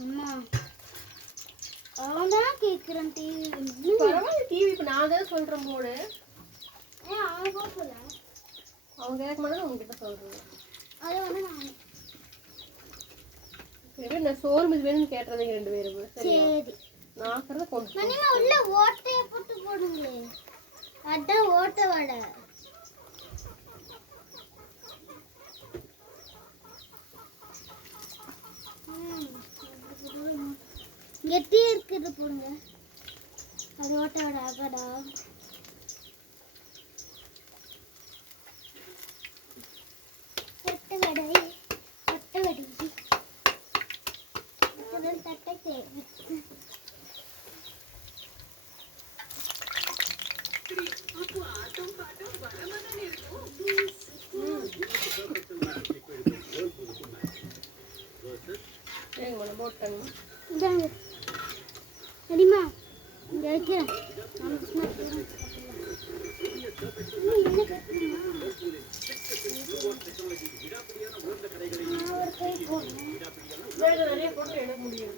அம்மா அவன் தான் கேட்குறான் டிவி பரவாயில்ல டிவி இப்போ நான் தான் சொல்கிறேன் போடு. ஏன் அவன் போகல அவங்க கேட்க மாட்டேன் உங்ககிட்ட சொல்கிறேன். அதை வந்து நான் சரி நான் சோறு மிஸ் வேணும்னு கேட்டுறதுங்க 2 பேரும். சரி நான் ஆக்கிறத கொண்டு மணிமா உள்ள ஓட்டையை போட்டு போடுங்களே. அதான் ஓட்டை வடை. கெட்டியா இருக்குது போடுங்க. அது ஓட்டை வடை ஆகடா. ஒட்டை வடை ஒட்டை வடை தட்டை சரிம்மா இங்கே வைக்கிறேன். நிறைய போட்டு எடுக்க முடியும்.